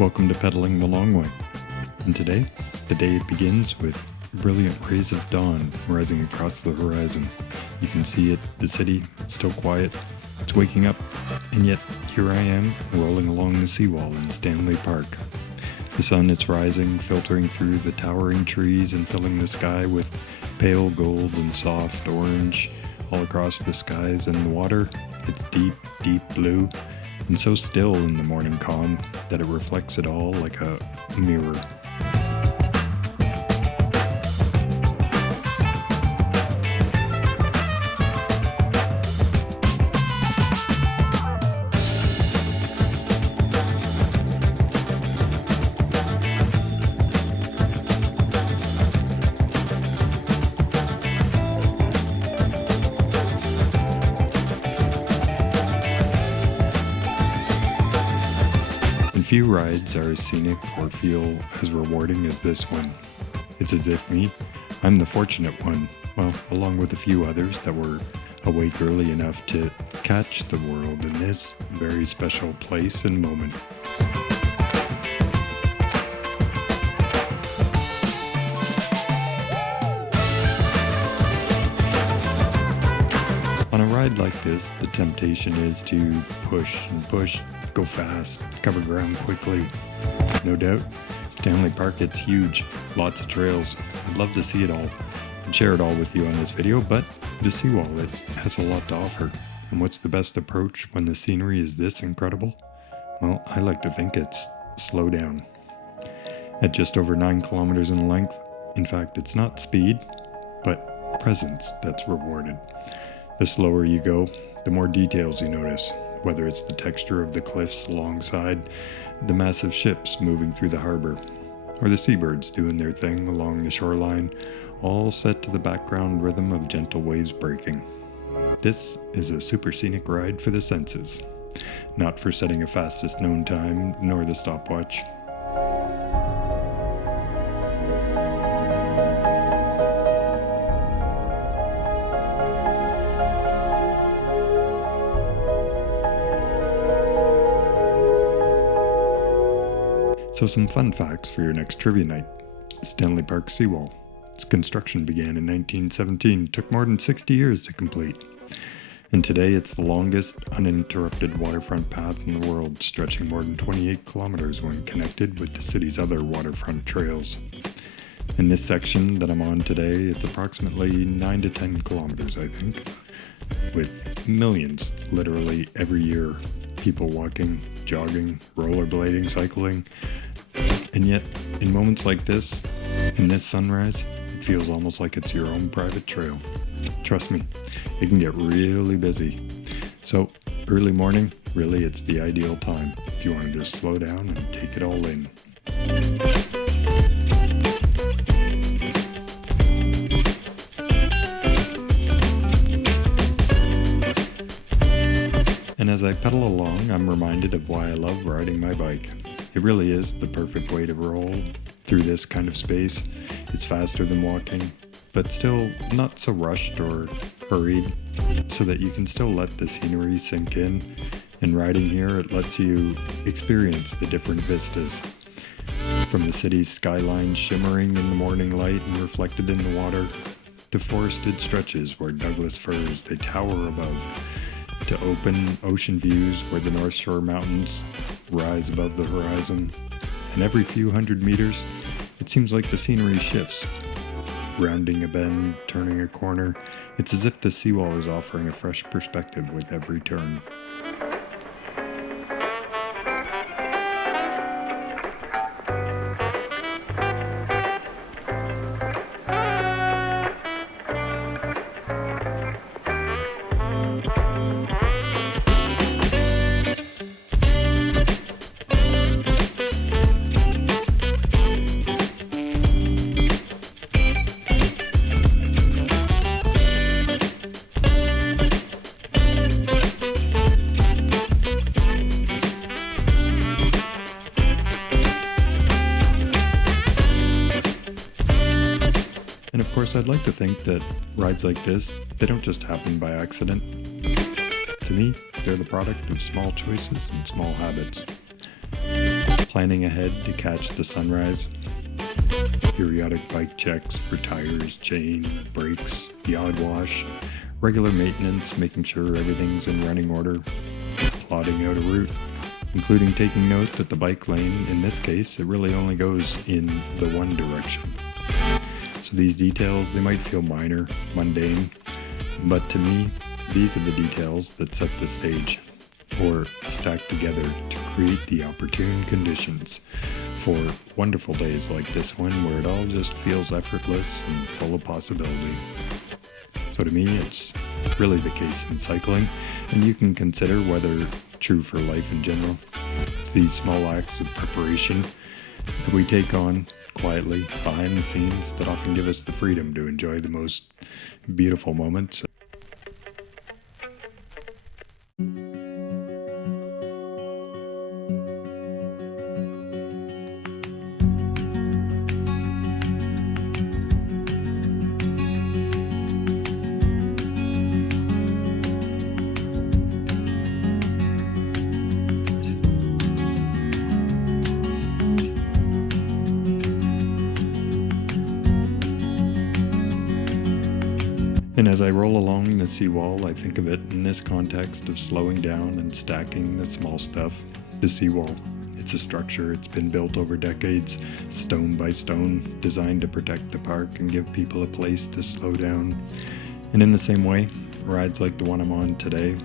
Welcome to Pedaling the Long Way. And today, the day begins with brilliant rays of dawn rising across the horizon. You can see it, the city, it's still quiet, it's waking up, and yet here I am rolling along the seawall in Stanley Park. The sun is rising, filtering through the towering trees and filling the sky with pale gold and soft orange all across the skies, and the water, it's deep, deep blue, and so still in the morning calm that it reflects it all like a mirror. Few rides are as scenic or feel as rewarding as this one. It's as if I'm the fortunate one, well, along with a few others that were awake early enough to catch the world in this very special place and moment. On a ride like this, the temptation is to push and push, go fast, cover ground quickly. No doubt, Stanley Park, it's huge, lots of trails. I'd love to see it all and share it all with you on this video, but the seawall, it has a lot to offer. And what's the best approach when the scenery is this incredible? Well, I like to think it's slow down. At just over 9 kilometers in length, in fact, it's not speed, but presence that's rewarded. The slower you go, the more details you notice, whether it's the texture of the cliffs alongside, the massive ships moving through the harbor, or the seabirds doing their thing along the shoreline, all set to the background rhythm of gentle waves breaking. This is a super scenic ride for the senses, not for setting a fastest known time, nor the stopwatch. So some fun facts for your next trivia night. Stanley Park Seawall. Its construction began in 1917, took more than 60 years to complete. And today it's the longest uninterrupted waterfront path in the world, stretching more than 28 kilometers when connected with the city's other waterfront trails. In this section that I'm on today, it's approximately 9 to 10 kilometers, I think, with millions, literally every year, people walking, jogging, rollerblading, cycling. And yet, in moments like this, in this sunrise, it feels almost like it's your own private trail. Trust me, it can get really busy. So, early morning, really it's the ideal time if you want to just slow down and take it all in. And as I pedal along, I'm reminded of why I love riding my bike. It really is the perfect way to roll through this kind of space. It's faster than walking, but still not so rushed or hurried, so that you can still let the scenery sink in. And riding here, it lets you experience the different vistas. From the city's skyline shimmering in the morning light and reflected in the water, to forested stretches where Douglas firs, they tower above, to open ocean views where the North Shore mountains rise above the horizon. And every few hundred meters, it seems like the scenery shifts. Rounding a bend, turning a corner, it's as if the seawall is offering a fresh perspective with every turn. And of course, I'd like to think that rides like this, they don't just happen by accident. To me, they're the product of small choices and small habits. planning ahead to catch the sunrise, periodic bike checks for tires, chain, brakes, the odd wash, regular maintenance, making sure everything's in running order, plotting out a route, including taking note that the bike lane, in this case, it really only goes in the one direction. So these details, they might feel minor, mundane, but to me, these are the details that set the stage, or stack together to create the opportune conditions for wonderful days like this one where it all just feels effortless and full of possibility. So to me, it's really the case in cycling, and you can consider whether true for life in general. It's these small acts of preparation that we take on quietly behind the scenes that often give us the freedom to enjoy the most beautiful moments. And as I roll along the seawall, I think of it in this context of slowing down and stacking the small stuff. The seawall, it's a structure, it's been built over decades, stone by stone, designed to protect the park and give people a place to slow down. And in the same way, rides like the one I'm on today,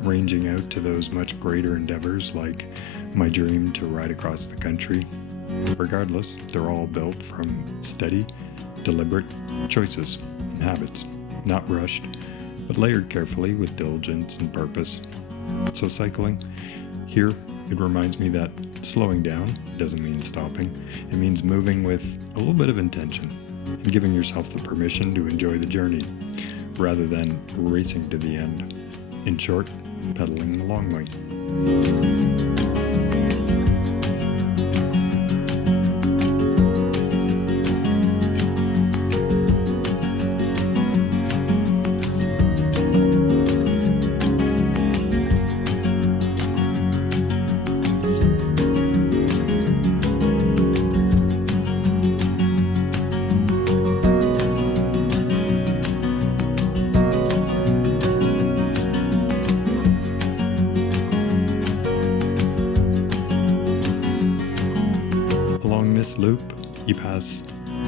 ranging out to those much greater endeavors like my dream to ride across the country. Regardless, they're all built from steady, deliberate choices and habits. Not rushed, but layered carefully with diligence and purpose. So cycling, here it reminds me that slowing down doesn't mean stopping. It means moving with a little bit of intention and giving yourself the permission to enjoy the journey rather than racing to the end. In short, pedaling the long way. Along this loop, you pass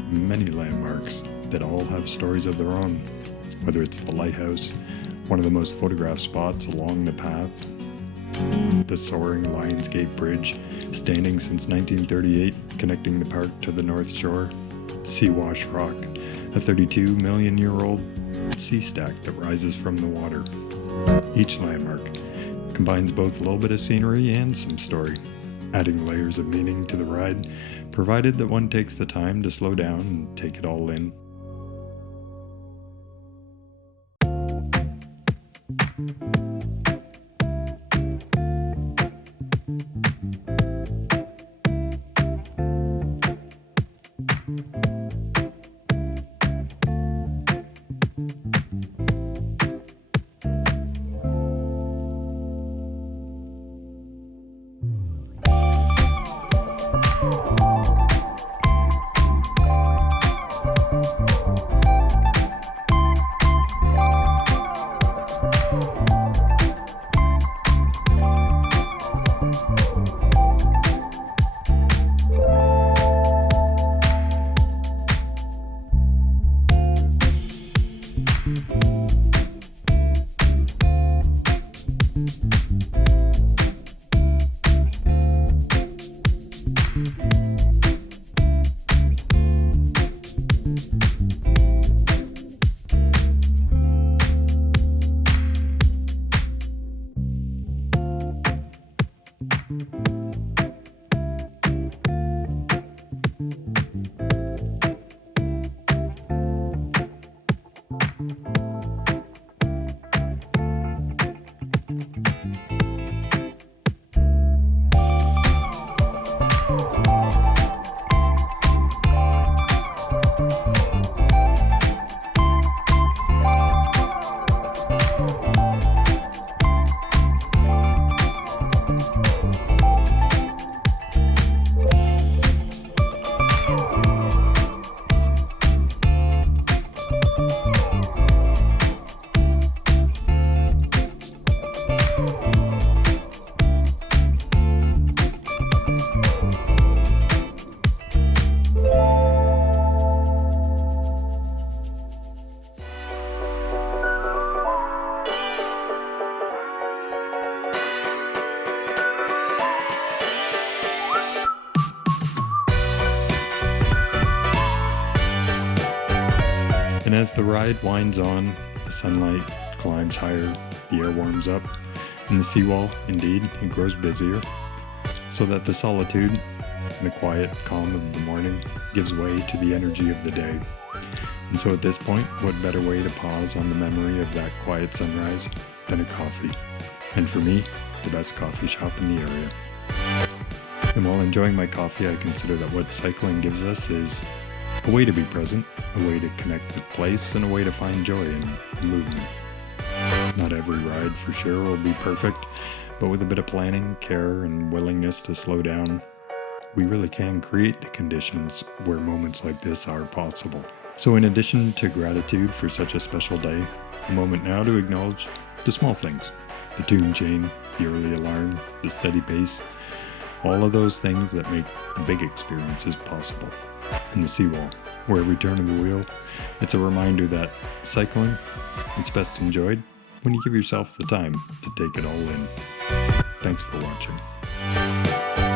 many landmarks that all have stories of their own, whether it's the lighthouse, one of the most photographed spots along the path, the soaring Lionsgate Bridge, standing since 1938, connecting the park to the North Shore, Seawash Rock, a 32 million year old sea stack that rises from the water. Each landmark combines both a little bit of scenery and some story, adding layers of meaning to the ride, provided that one takes the time to slow down and take it all in. And as the ride winds on, the sunlight climbs higher, the air warms up, and the seawall, indeed, it grows busier, so that the solitude and the quiet calm of the morning gives way to the energy of the day. And so at this point, what better way to pause on the memory of that quiet sunrise than a coffee? And for me, the best coffee shop in the area. And while enjoying my coffee, I consider that what cycling gives us is a way to be present, a way to connect with place, and a way to find joy in movement. Not every ride for sure will be perfect, but with a bit of planning, care, and willingness to slow down, we really can create the conditions where moments like this are possible. So in addition to gratitude for such a special day, a moment now to acknowledge the small things. The tune chain, the early alarm, the steady pace, all of those things that make the big experiences possible. And the seawall, where every turn of the wheel, it's a reminder that cycling, it's best enjoyed when you give yourself the time to take it all in. Thanks for watching.